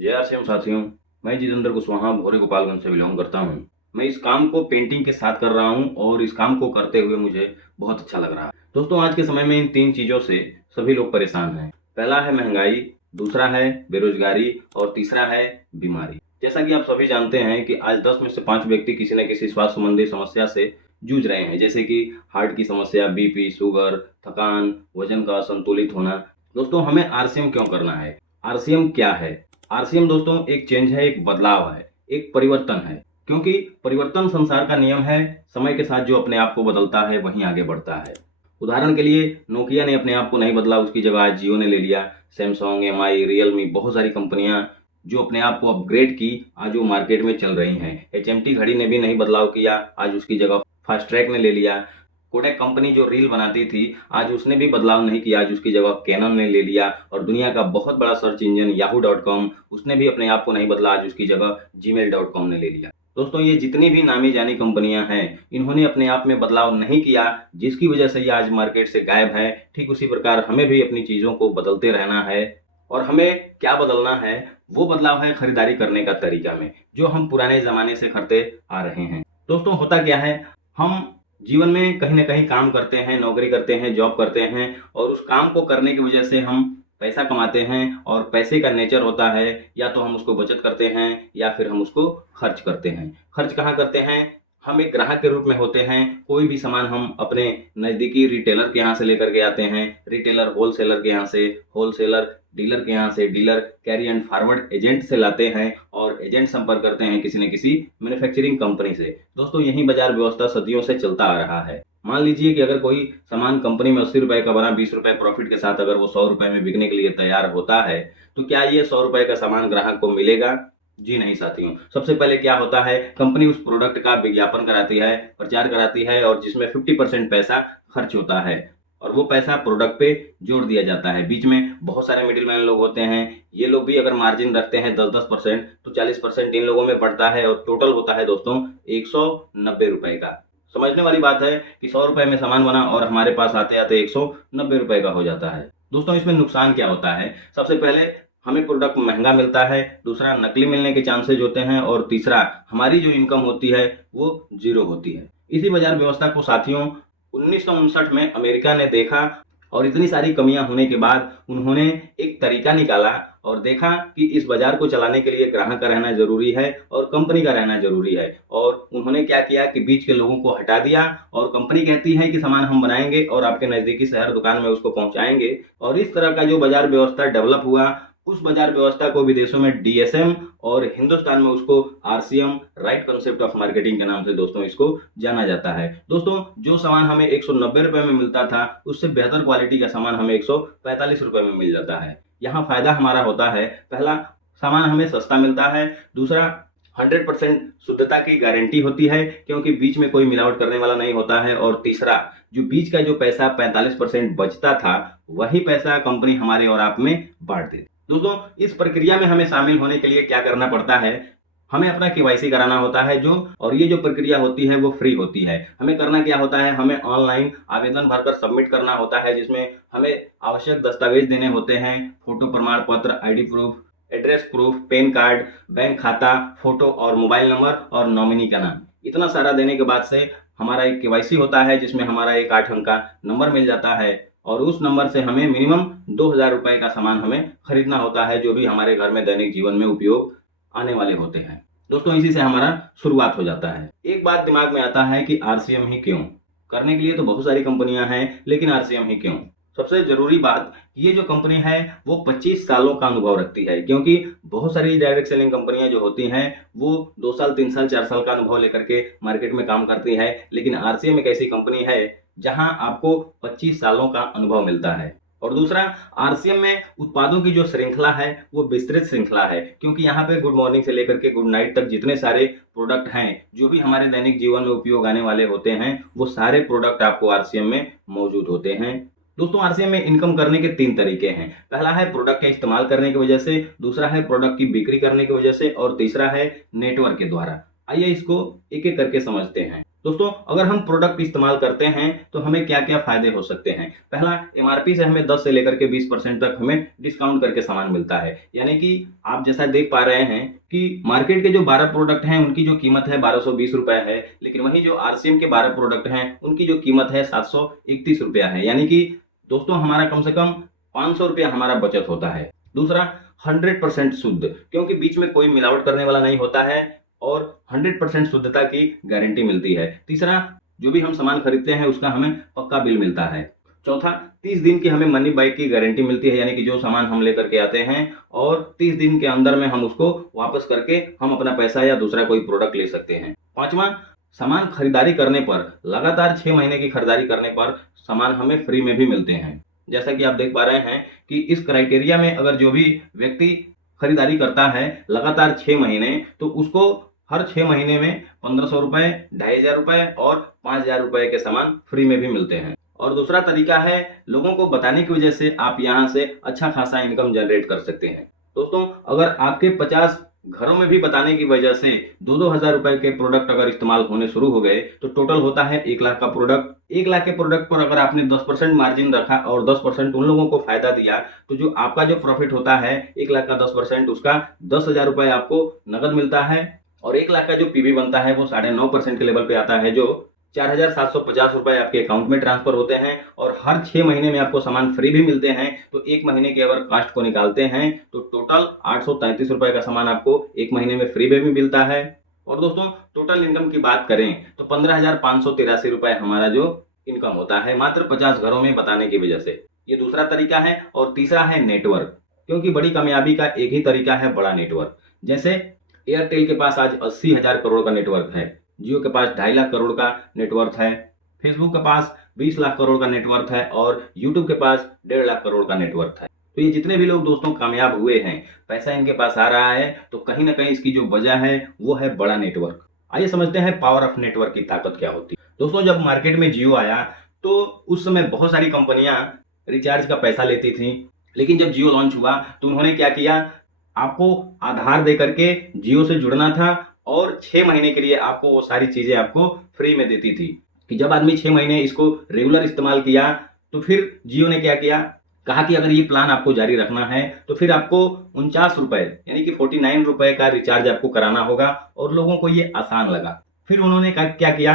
जय आर साथियों। मैं जितेंद्र कुशवाहा भोरे गोपालगंज से बिलोंग करता हूँ। मैं इस काम को पेंटिंग के साथ कर रहा हूँ और इस काम को करते हुए मुझे बहुत अच्छा लग रहा है। दोस्तों, आज के समय में इन तीन चीज़ों से सभी लोग परेशान हैं। पहला है महंगाई, दूसरा है बेरोजगारी और तीसरा है बीमारी। जैसा कि आप सभी जानते हैं कि आज 10 में से 5 व्यक्ति किसी न किसी स्वास्थ्य संबंधी समस्या से जूझ रहे हैं, जैसे कि हार्ट की समस्या, बीपी, शुगर, थकान, वजन का असंतुलित होना। दोस्तों, हमें आरसीएम क्यों करना है? आरसीएम क्या है? आरसीएम दोस्तों एक चेंज है, एक बदलाव है, एक परिवर्तन है। क्योंकि परिवर्तन संसार का नियम है। समय के साथ जो अपने आप को बदलता है वहीं आगे बढ़ता है। उदाहरण के लिए नोकिया ने अपने आप को नहीं बदला, उसकी जगह आज जियो ने ले लिया। सैमसंग, एमआई, रियलमी, बहुत सारी कंपनियां जो अपने आप को अपग्रेड की, आज वो मार्केट में चल रही हैं। एचएमटी घड़ी ने भी नहीं बदलाव किया, आज उसकी जगह फास्ट ट्रैक ने ले लिया। कोडैक कंपनी जो रील बनाती थी, आज उसने भी बदलाव नहीं किया, आज उसकी जगह कैनन ने ले लिया। और दुनिया का बहुत बड़ा सर्च इंजन yahoo.com, उसने भी अपने आप को नहीं बदला, आज उसकी जगह gmail.com ने ले लिया। दोस्तों, ये जितनी भी नामी जानी कंपनियां हैं, इन्होंने अपने आप में बदलाव नहीं किया, जिसकी वजह से ये आज मार्केट से गायब है। ठीक उसी प्रकार हमें भी अपनी चीज़ों को बदलते रहना है। और हमें क्या बदलना है? वो बदलाव है खरीदारी करने का तरीका में, जो हम पुराने ज़माने से करते आ रहे हैं। दोस्तों, होता क्या है, हम जीवन में कहीं ना कहीं काम करते हैं, नौकरी करते हैं, जॉब करते हैं, और उस काम को करने की वजह से हम पैसा कमाते हैं। और पैसे का नेचर होता है, या तो हम उसको बचत करते हैं या फिर हम उसको खर्च करते हैं। खर्च कहाँ करते हैं? हम एक ग्राहक के रूप में होते हैं। कोई भी सामान हम अपने नज़दीकी रिटेलर के यहाँ से लेकर के आते हैं, रिटेलर होलसेलर के यहाँ से, होलसेलर डीलर के यहाँ से, dealer carry and forward agent से लाते हैं, और एजेंट संपर्क करते हैं किसी न किसी मैन्युफैक्चरिंग कंपनी से। दोस्तों, यही बाजार व्यवस्था सदियों से चलता आ रहा है। मान लीजिए कि अगर कोई सामान कंपनी में 80 रुपए का बना 20 रुपए प्रॉफिट के साथ अगर वो 100 रुपए में बिकने के लिए तैयार होता है, तो क्या ये 100 रुपए का सामान ग्राहक को मिलेगा? जी नहीं साथियों। सबसे पहले क्या होता है, कंपनी उस प्रोडक्ट का विज्ञापन कराती है, प्रचार कराती है, और जिसमें 50% पैसा खर्च होता है, और वो पैसा प्रोडक्ट पे जोड़ दिया जाता है। बीच में बहुत सारे मिडिल मैन लोग होते हैं, ये लोग भी अगर मार्जिन रखते हैं 10-10%, तो 40% इन लोगों में बढ़ता है, और टोटल होता है दोस्तों 190 रुपए का। समझने वाली बात है कि 100 रुपए में सामान बना और हमारे पास आते आते 190 रुपए का हो जाता है। दोस्तों, इसमें नुकसान क्या होता है? सबसे पहले हमें प्रोडक्ट महंगा मिलता है, दूसरा नकली मिलने के चांसेज होते हैं, और तीसरा हमारी जो इनकम होती है वो जीरो होती है। इसी बाजार व्यवस्था को साथियों 1959 में अमेरिका ने देखा, और इतनी सारी कमियां होने के बाद उन्होंने एक तरीका निकाला और देखा कि इस बाजार को चलाने के लिए ग्राहक का रहना जरूरी है और कंपनी का रहना जरूरी है। और उन्होंने क्या किया कि बीच के लोगों को हटा दिया, और कंपनी कहती है कि सामान हम बनाएंगे और आपके नजदीकी शहर दुकान में उसको पहुंचाएंगे। और इस तरह का जो बाजार व्यवस्था डेवलप हुआ, उस बाजार व्यवस्था को विदेशों में डीएसएम और हिंदुस्तान में उसको RCM, right concept of marketing के नाम से दोस्तों इसको जाना जाता है। दोस्तों, जो सामान हमें 190 रुपए में मिलता था, उससे बेहतर क्वालिटी का सामान हमें 145 रुपए में मिल जाता है। यहाँ फायदा हमारा होता है, पहला, सामान हमें सस्ता मिलता है, दूसरा 100% शुद्धता की गारंटी होती है क्योंकि बीच में कोई मिलावट करने वाला नहीं होता है, और तीसरा, जो बीच का जो पैसा 45% बचता था, वही पैसा कंपनी हमारे और आप में बांट देती। दोस्तों, इस प्रक्रिया में हमें शामिल होने के लिए क्या करना पड़ता है? हमें अपना केवाईसी कराना होता है, और ये जो प्रक्रिया होती है वो फ्री होती है। हमें करना क्या होता है? हमें ऑनलाइन आवेदन भरकर सबमिट करना होता है, जिसमें हमें आवश्यक दस्तावेज देने होते हैं, फोटो प्रमाण पत्र, ID proof, address proof, pan card, bank खाता, फोटो और मोबाइल नंबर और नॉमिनी का नाम। इतना सारा देने के बाद से हमारा एक केवाईसी होता है, जिसमें हमारा एक 8 अंक का नंबर मिल जाता है, और उस नंबर से हमें मिनिमम 2000 रुपए का सामान हमें खरीदना होता है, जो भी हमारे घर में दैनिक जीवन में उपयोग आने वाले होते हैं। दोस्तों, इसी से हमारा शुरुआत हो जाता है। एक बात दिमाग में आता है कि आरसीएम ही क्यों? करने के लिए तो बहुत सारी कंपनियां हैं, लेकिन आरसीएम ही क्यों? सबसे जरूरी बात, ये जो कंपनी है वो 25 सालों का अनुभव रखती है, क्योंकि बहुत सारी डायरेक्ट सेलिंग कंपनियां जो होती हैं वो 2 साल, 3 साल, 4 साल का अनुभव लेकर के मार्केट में काम करती है, लेकिन आरसीएम एक ऐसी कंपनी है जहां आपको 25 सालों का अनुभव मिलता है। और दूसरा, आरसीएम में उत्पादों की जो श्रृंखला है वो विस्तृत श्रृंखला है, क्योंकि यहाँ पे गुड मॉर्निंग से लेकर के गुड नाइट तक जितने सारे प्रोडक्ट हैं जो भी हमारे दैनिक जीवन में उपयोग आने वाले होते हैं, वो सारे प्रोडक्ट आपको आरसीएम में मौजूद होते हैं। दोस्तों, आरसीएम में इनकम करने के 3 तरीके हैं। पहला है प्रोडक्ट का इस्तेमाल करने की वजह से, दूसरा है प्रोडक्ट की बिक्री करने की वजह से, और तीसरा है नेटवर्क के द्वारा। आइए इसको एक एक करके समझते हैं। दोस्तों, अगर हम प्रोडक्ट इस्तेमाल करते हैं तो हमें क्या क्या फायदे हो सकते हैं। पहला, एमआरपी से हमें 10 से लेकर के 20% तक हमें डिस्काउंट करके सामान मिलता है। यानी कि आप जैसा देख पा रहे हैं कि मार्केट के जो 12 प्रोडक्ट हैं उनकी जो कीमत है 1220 रुपए है, लेकिन वही जो आरसीएम के 12 प्रोडक्ट हैं उनकी जो कीमत है 731 रुपया है। यानी कि दोस्तों हमारा कम से कम 500 रुपया हमारा बचत होता है। दूसरा, 100% शुद्ध, क्योंकि बीच में कोई मिलावट करने वाला नहीं होता है और 100% शुद्धता की गारंटी मिलती है। तीसरा, जो भी हम सामान खरीदते हैं उसका हमें पक्का बिल मिलता है। चौथा, 30 दिन की हमें मनी बैक की गारंटी मिलती है, यानी कि जो सामान हम लेकर के आते हैं और 30 दिन के अंदर में हम उसको वापस करके हम अपना पैसा या दूसरा कोई प्रोडक्ट ले सकते हैं। पांचवा, सामान खरीदारी करने पर लगातार 6 महीने की खरीदारी करने पर सामान हमें फ्री में भी मिलते हैं। जैसा कि आप देख पा रहे हैं कि इस क्राइटेरिया में अगर जो भी व्यक्ति खरीदारी करता है लगातार 6 महीने, तो उसको हर 6 महीने में 1500 रुपए, 2500 रुपए और 5000 रुपए के सामान फ्री में भी मिलते हैं। और दूसरा तरीका है, लोगों को बताने की वजह से आप यहाँ से अच्छा खासा इनकम जनरेट कर सकते हैं। दोस्तों, अगर आपके 50 घरों में भी बताने की वजह से 2-2 हजार रुपए के प्रोडक्ट अगर इस्तेमाल होने शुरू हो गए तो टोटल होता है 1 लाख का प्रोडक्ट। 1 लाख के प्रोडक्ट पर अगर आपने 10% मार्जिन रखा और 10% उन लोगों को फायदा दिया, तो जो आपका जो प्रॉफिट होता है 1 लाख का 10%, उसका 10,000 रुपए आपको नगद मिलता है। और 1 लाख का जो पीवी बनता है वो 9.5% के लेवल पे आता है, जो 4,750 रुपए आपके अकाउंट में ट्रांसफर होते हैं। और हर 6 महीने में आपको सामान फ्री भी मिलते हैं। तो 1 महीने के अगर कास्ट को निकालते हैं तो टोटल 833 रुपए का सामान आपको 1 महीने में फ्री में भी मिलता है। और दोस्तों, टोटल इनकम की बात करें तो 15,583 रुपए हमारा जो इनकम होता है मात्र 50 घरों में बताने की वजह से। ये दूसरा तरीका है। और तीसरा है नेटवर्क, क्योंकि बड़ी कामयाबी का एक ही तरीका है, बड़ा नेटवर्क। जैसे एयरटेल के पास आज 80,000 करोड़ का नेटवर्क है, जियो के पास 2.5 लाख करोड़ का नेटवर्क है, फेसबुक के पास 20 लाख करोड़ का नेटवर्क है और यूट्यूब के पास 1.5 लाख करोड़ का नेटवर्क है। तो ये जितने भी लोग दोस्तों कामयाब हुए हैं, पैसा इनके पास आ रहा है, तो कहीं ना कहीं इसकी जो वजह है वो है बड़ा नेटवर्क। आइए समझते हैं पावर ऑफ नेटवर्क की ताकत क्या होती है। दोस्तों, जब मार्केट में जियो आया तो उस समय बहुत सारी कंपनियां रिचार्ज का पैसा लेती थी, लेकिन जब जियो लॉन्च हुआ तो उन्होंने क्या किया, आपको आधार दे करके जियो से जुड़ना था और 6 महीने के लिए आपको वो सारी चीजें आपको फ्री में देती थी। कि जब आदमी 6 महीने इसको रेगुलर इस्तेमाल किया तो फिर जियो ने क्या किया, कहा कि अगर ये प्लान आपको जारी रखना है तो फिर आपको 49 रुपए यानी कि 49 रुपए का रिचार्ज आपको कराना होगा। और लोगों को ये आसान लगा। फिर उन्होंने क्या किया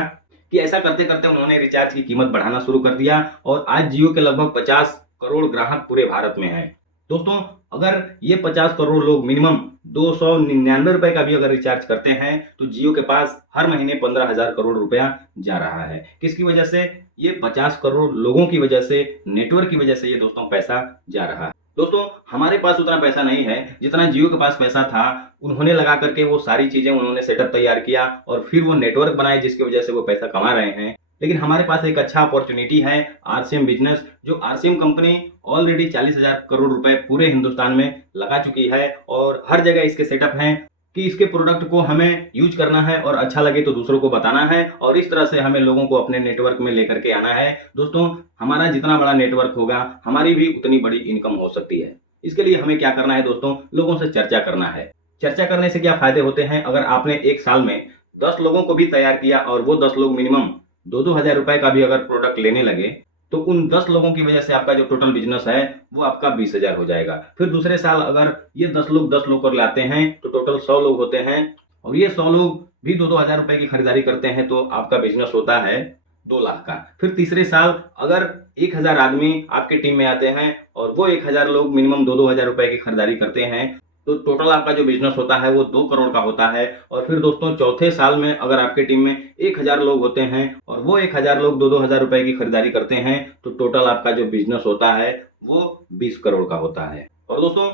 कि ऐसा करते करते उन्होंने रिचार्ज की कीमत बढ़ाना शुरू कर दिया और आज जियो के लगभग 50 करोड़ ग्राहक पूरे भारत में हैं। दोस्तों, अगर ये 50 करोड़ लोग मिनिमम 299 रुपए का भी अगर रिचार्ज करते हैं तो जियो के पास हर महीने 15,000 करोड़ रुपया जा रहा है। किसकी वजह से? ये 50 करोड़ लोगों की वजह से, नेटवर्क की वजह से ये दोस्तों पैसा जा रहा है। दोस्तों, हमारे पास उतना पैसा नहीं है जितना जियो के पास पैसा था। उन्होंने लगा करके वो सारी चीजें उन्होंने सेटअप तैयार किया और फिर वो नेटवर्क बनाए जिसकी वजह से वो पैसा कमा रहे हैं। लेकिन हमारे पास एक अच्छा अपॉर्चुनिटी है, आरसीएम बिजनेस। जो आरसीएम कंपनी ऑलरेडी 40,000 करोड़ रुपए पूरे हिंदुस्तान में लगा चुकी है और हर जगह इसके सेटअप हैं कि इसके प्रोडक्ट को हमें यूज करना है और अच्छा लगे तो दूसरों को बताना है और इस तरह से हमें लोगों को अपने नेटवर्क में लेकर के आना है। दोस्तों, हमारा जितना बड़ा नेटवर्क होगा हमारी भी उतनी बड़ी इनकम हो सकती है। इसके लिए हमें क्या करना है दोस्तों, लोगों से चर्चा करना है। चर्चा करने से क्या फायदे होते हैं, अगर आपने एक साल में 10 लोगों को भी तैयार किया और वो 10 लोग मिनिमम 2-2 हजार रुपए का भी अगर प्रोडक्ट लेने लगे तो उन 10 लोगों की वजह से आपका जो टोटल बिजनेस है वो आपका 20,000 हो जाएगा। फिर दूसरे साल अगर ये 10 लोग 10 लोग कर लाते हैं तो टोटल 100 लोग होते हैं और ये 100 लोग भी 2-2 हजार रुपए की खरीदारी करते हैं तो आपका बिजनेस होता है 2 लाख का। फिर तीसरे साल अगर 1,000 आदमी आपके टीम में आते हैं और वो 1,000 लोग मिनिमम 2-2 हजार रुपए की खरीदारी करते हैं तो टोटल आपका जो बिजनेस होता है वो 2 करोड़ का होता है। और फिर दोस्तों, चौथे साल में अगर आपके टीम में 1,000 लोग होते हैं और वो 1,000 लोग 2-2 हजार रुपए की खरीदारी करते हैं तो टोटल आपका जो बिजनेस होता है वो 20 करोड़ का होता है। और दोस्तों,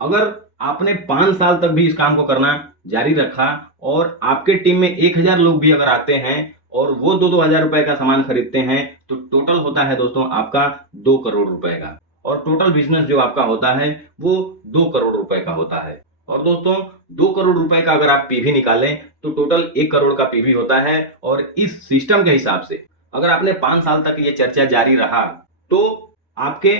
अगर आपने 5 साल तक भी इस काम को करना जारी रखा और आपके टीम में 1,000 लोग भी अगर आते हैं और वो 2-2 हजार रुपए का सामान खरीदते हैं तो टोटल होता है दोस्तों आपका 2 करोड़ रुपए का। और टोटल बिजनेस जो आपका होता है वो 2 करोड़ रुपए का होता है। और दोस्तों, 2 करोड़ रुपए का अगर आप पीवी निकालें तो टोटल 1 करोड़ का पीवी होता है। और इस सिस्टम के हिसाब से अगर आपने 5 साल तक ये चर्चा जारी रहा तो आपके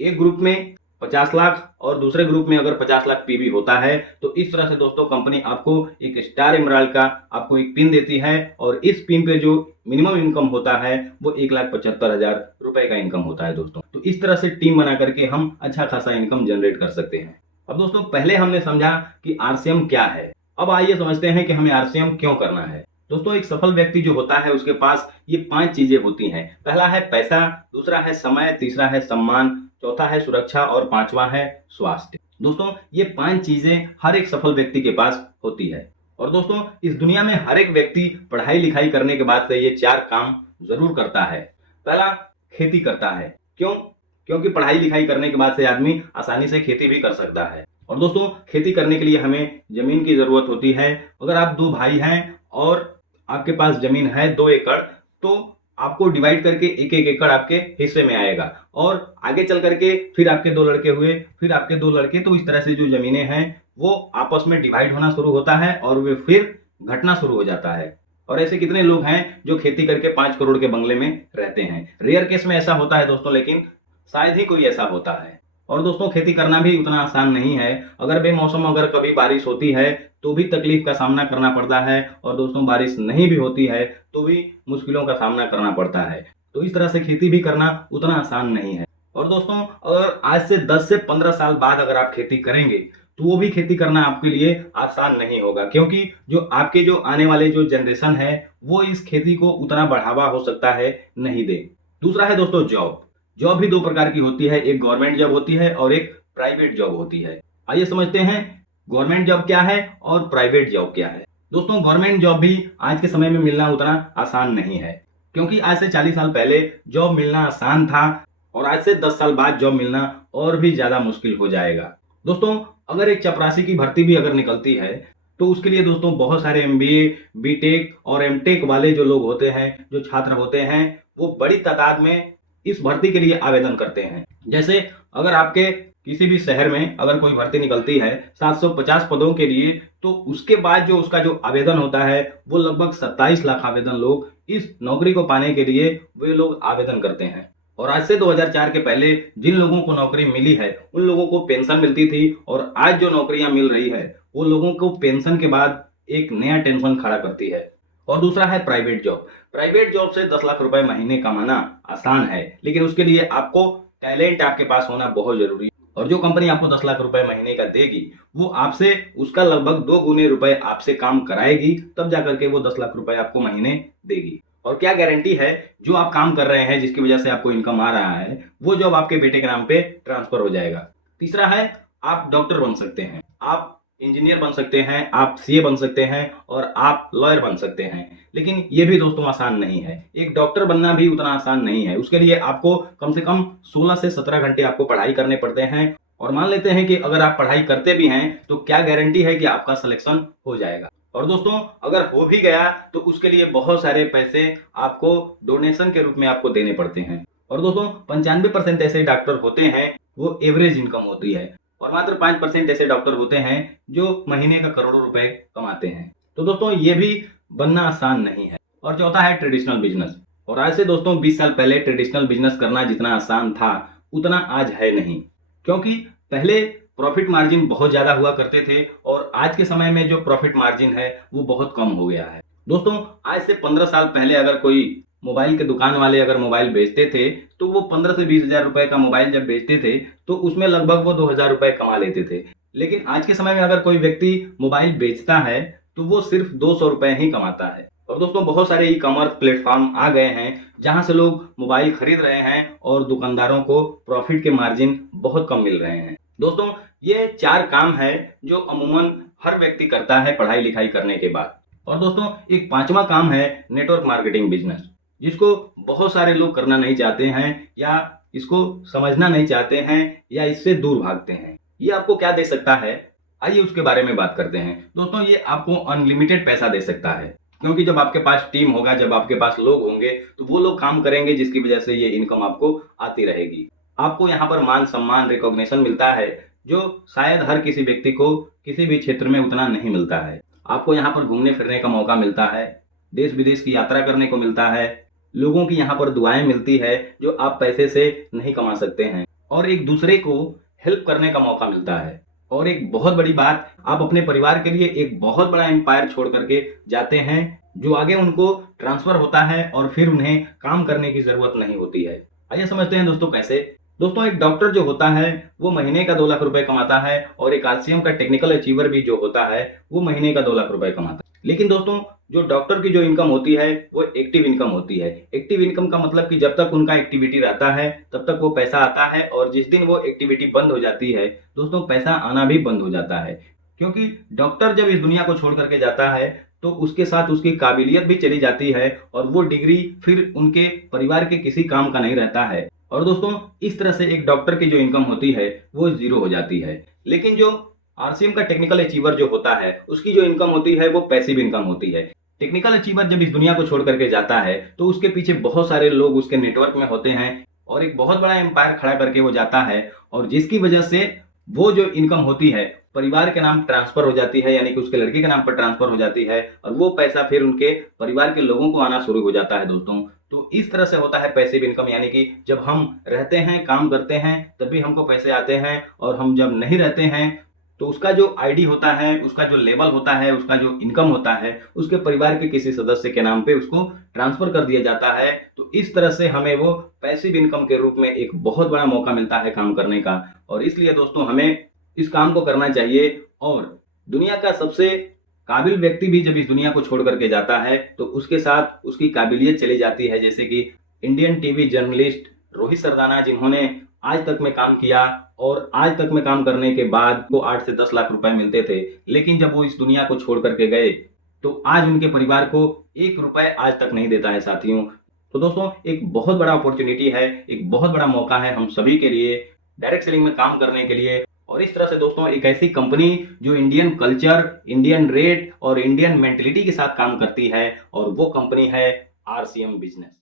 एक ग्रुप में 50 लाख और दूसरे ग्रुप में अगर 50 लाख पीवी होता है तो इस तरह से दोस्तों कंपनी आपको एक स्टार एमराल्ड का आपको एक पिन देती है और इस पिन पे जो मिनिमम इनकम होता है वो 1,75,000 रुपए का इनकम होता है दोस्तों। तो इस तरह से टीम बना करके हम अच्छा खासा इनकम जनरेट कर सकते हैं। अब दोस्तों पहले हमने समझा कि आरसीएम क्या है, अब आइए समझते हैं कि हमें आरसीएम क्यों करना है। दोस्तों एक सफल व्यक्ति जो होता है उसके पास ये 5 चीजें होती हैं। पहला है पैसा, दूसरा है समय, तीसरा है सम्मान, चौथा है सुरक्षा और पांचवा है स्वास्थ्य। दोस्तों ये 5 चीजें हर एक सफल व्यक्ति के पास होती है और दोस्तों इस दुनिया में हर एक व्यक्ति पढ़ाई लिखाई करने के बाद से ये 4 काम जरूर करता है। पहला, खेती करता है। क्यों? क्योंकि पढ़ाई लिखाई करने के बाद से आदमी आसानी से खेती भी कर सकता है और दोस्तों खेती करने के लिए हमें जमीन की जरूरत होती है। अगर आप 2 भाई हैं और आपके पास जमीन है 2 एकड़ तो आपको डिवाइड करके एक एक एकड़ आपके हिस्से में आएगा और आगे चल करके फिर आपके 2 लड़के हुए, फिर आपके 2 लड़के, तो इस तरह से जो जमीनें हैं वो आपस में डिवाइड होना शुरू होता है और वे फिर घटना शुरू हो जाता है। और ऐसे कितने लोग हैं जो खेती करके 5 करोड़ के बंगले में रहते हैं। रेयर केस में ऐसा होता है दोस्तों, लेकिन शायद ही कोई ऐसा होता है। और दोस्तों खेती करना भी उतना आसान नहीं है। अगर बेमौसम अगर कभी बारिश होती है तो भी तकलीफ का सामना करना पड़ता है और दोस्तों बारिश नहीं भी होती है तो भी मुश्किलों का सामना करना पड़ता है। तो इस तरह से खेती भी करना उतना आसान नहीं है। और दोस्तों अगर आज से 10 से 15 साल बाद अगर आप खेती करेंगे तो वो भी खेती करना आपके लिए आसान नहीं होगा, क्योंकि जो आपके जो आने वाले जो जनरेशन है वो इस खेती को उतना बढ़ावा हो सकता है नहीं दे। दूसरा है दोस्तों जॉब। जॉब भी 2 प्रकार की होती है, एक गवर्नमेंट जॉब होती है और एक प्राइवेट जॉब होती है। आइए समझते हैं गवर्नमेंट जॉब क्या है और प्राइवेट जॉब क्या है। दोस्तों गवर्नमेंट जॉब भी आज के समय में मिलना उतना आसान नहीं है, क्योंकि आज से 40 साल पहले जॉब मिलना आसान था और आज से 10 साल बाद जॉब मिलना और भी ज्यादा मुश्किल हो जाएगा। दोस्तों अगर एक चपरासी की भर्ती भी अगर निकलती है तो उसके लिए दोस्तों बहुत सारे एमबीए, बीटेक और एमटेक वाले जो लोग होते हैं, जो छात्र होते हैं, वो बड़ी तादाद में इस भर्ती के लिए आवेदन करते हैं। जैसे अगर आपके किसी भी शहर में अगर कोई भर्ती निकलती है 750 पदों के लिए, तो उसके बाद जो उसका जो आवेदन होता है वो लगभग 27 लाख आवेदन लोग इस नौकरी को पाने के लिए वे लोग आवेदन करते हैं। और आज से 2004 के पहले जिन लोगों को नौकरी मिली है उन लोगों को पेंशन मिलती थी और आज जो नौकरियां मिल रही है वो लोगों को पेंशन के बाद एक नया टेंशन खड़ा करती है। और दूसरा है प्राइवेट जॉब। प्राइवेट जॉब से 10 लाख रुपए महीने कमाना आसान है, लेकिन उसके लिए आपको टैलेंट आपके पास होना बहुत जरूरी है। और जो कंपनी आपको 10 लाख रुपए महीने का देगी वो आपसे उसका लगभग 2 गुने रुपए आपसे काम कराएगी, तब जाकर के वो 10 लाख रुपए आपको महीने देगी। और क्या गारंटी है जो आप काम कर रहे हैं जिसकी वजह से आपको इनकम आ रहा है वो जॉब आपके बेटे के नाम पे ट्रांसफर हो जाएगा। तीसरा है आप डॉक्टर बन सकते हैं, आप इंजीनियर बन सकते हैं, आप सीए बन सकते हैं और आप लॉयर बन सकते हैं। लेकिन ये भी दोस्तों आसान नहीं है। एक डॉक्टर बनना भी उतना आसान नहीं है। उसके लिए आपको कम से कम 16 से 17 घंटे आपको पढ़ाई करने पड़ते हैं। और मान लेते हैं कि अगर आप पढ़ाई करते भी हैं तो क्या गारंटी है कि आपका सिलेक्शन हो जाएगा। और दोस्तों अगर हो भी गया तो उसके लिए बहुत सारे पैसे आपको डोनेशन के रूप में आपको देने पड़ते हैं। और दोस्तों 95% ऐसे डॉक्टर होते हैं वो एवरेज इनकम होती है और मात्र 5% ऐसे डॉक्टर होते हैं जो महीने का करोड़ों रुपए कमाते हैं। तो दोस्तों ये भी बनना आसान नहीं है। और चौथा है ट्रेडिशनल बिजनेस। और आज से दोस्तों 20 साल पहले ट्रेडिशनल बिजनेस करना जितना आसान था उतना आज है नहीं, क्योंकि पहले प्रॉफिट मार्जिन बहुत ज्यादा हुआ करते थे और आज के समय में जो प्रॉफिट मार्जिन है वो बहुत कम हो गया है। दोस्तों आज से 15 साल पहले अगर कोई मोबाइल के दुकान वाले अगर मोबाइल बेचते थे तो वो 15 से 20 हजार रुपए का मोबाइल जब बेचते थे तो उसमें लगभग वो 2000 रुपए कमा लेते थे। लेकिन आज के समय में अगर कोई व्यक्ति मोबाइल बेचता है तो वो सिर्फ 200 रुपए ही कमाता है। और दोस्तों बहुत सारे ई कॉमर्स प्लेटफॉर्म आ गए हैं जहां से लोग मोबाइल खरीद रहे हैं और दुकानदारों को प्रॉफिट के मार्जिन बहुत कम मिल रहे हैं। दोस्तों ये 4 काम है जो अमूमन हर व्यक्ति करता है पढ़ाई लिखाई करने के बाद। और दोस्तों एक 5वां काम है नेटवर्क मार्केटिंग बिजनेस, जिसको बहुत सारे लोग करना नहीं चाहते हैं या इसको समझना नहीं चाहते हैं या इससे दूर भागते हैं। ये आपको क्या दे सकता है, आइए उसके बारे में बात करते हैं। दोस्तों ये आपको अनलिमिटेड पैसा दे सकता है, क्योंकि जब आपके पास टीम होगा, जब आपके पास लोग होंगे तो वो लोग काम करेंगे जिसकी वजह से ये इनकम आपको आती रहेगी। आपको यहाँ पर मान सम्मान रिकॉग्निशन मिलता है जो शायद हर किसी व्यक्ति को किसी भी क्षेत्र में उतना नहीं मिलता है। आपको यहाँ पर घूमने फिरने का मौका मिलता है, देश विदेश की यात्रा करने को मिलता है, लोगों की यहाँ पर दुआएं मिलती है जो आप पैसे से नहीं कमा सकते हैं। और एक दूसरे को हेल्प करने का मौका मिलता है। और एक बहुत बड़ी बात, आप अपने परिवार के लिए एक बहुत बड़ा एम्पायर छोड़ करके जाते हैं, जो आगे उनको ट्रांसफर होता है और फिर उन्हें काम करने की जरूरत नहीं होती है। आइए समझते हैं दोस्तों कैसे। दोस्तों, एक डॉक्टर जो होता है वो महीने का 2 लाख रुपए कमाता है, और एक आरसीएम का टेक्निकल अचीवर भी जो होता है वो महीने का 2 लाख रुपए कमाता है। लेकिन दोस्तों, जो डॉक्टर की जो इनकम होती है वो एक्टिव इनकम होती है। एक्टिव इनकम का मतलब कि जब तक उनका एक्टिविटी रहता है तब तक वो पैसा आता है, और जिस दिन वो एक्टिविटी बंद हो जाती है दोस्तों, पैसा आना भी बंद हो जाता है। क्योंकि डॉक्टर जब इस दुनिया को छोड़ करके जाता है तो उसके साथ उसकी काबिलियत भी चली जाती है, और वो डिग्री फिर उनके परिवार के किसी काम का नहीं रहता है। और दोस्तों, इस तरह से एक डॉक्टर की जो इनकम होती है वो जीरो हो जाती है। लेकिन जो आरसीएम का टेक्निकल अचीवर जो होता है उसकी जो इनकम होती है वो पैसिव इनकम होती है। टेक्निकल अचीवर जब इस दुनिया को छोड़ करके जाता है तो उसके पीछे बहुत सारे लोग उसके नेटवर्क में होते हैं, और एक बहुत बड़ा एम्पायर खड़ा करके वो जाता है, और जिसकी वजह से वो जो इनकम होती है परिवार के नाम ट्रांसफर हो जाती है, यानी कि उसके लड़के के नाम पर ट्रांसफर हो जाती है, और वो पैसा फिर उनके परिवार के लोगों को आना शुरू हो जाता है दोस्तों। तो इस तरह से होता है पैसिव इनकम, यानी कि जब हम रहते हैं, काम करते हैं, तभी हमको पैसे आते हैं, और हम जब नहीं रहते हैं तो उसका जो आईडी होता है, उसका जो लेवल होता है, उसका जो इनकम होता है, उसके परिवार के किसी सदस्य के नाम पे उसको ट्रांसफर कर दिया जाता है। तो इस तरह से हमें वो पैसिव इनकम के रूप में एक बहुत बड़ा मौका मिलता है काम करने का। और इसलिए दोस्तों, हमें इस काम को करना चाहिए। और दुनिया का सबसे काबिल व्यक्ति भी जब इस दुनिया को छोड़ करके जाता है तो उसके साथ उसकी काबिलियत चली जाती है। जैसे कि Indian TV journalist Rohit Sardana, जिन्होंने आज तक में काम किया, और आज तक में काम करने के बाद वो 8 से 10 लाख रुपए मिलते थे, लेकिन जब वो इस दुनिया को छोड़ करके गए तो आज उनके परिवार को 1 रुपए आज तक नहीं देता है साथियों। तो दोस्तों, एक बहुत बड़ा अपॉर्चुनिटी है, एक बहुत बड़ा मौका है हम सभी के लिए डायरेक्ट सेलिंग में काम करने के लिए। और इस तरह से दोस्तों, एक ऐसी कंपनी जो इंडियन कल्चर, इंडियन रेट और इंडियन मेंटेलिटी के साथ काम करती है, और वो कंपनी है आरसीएम बिजनेस।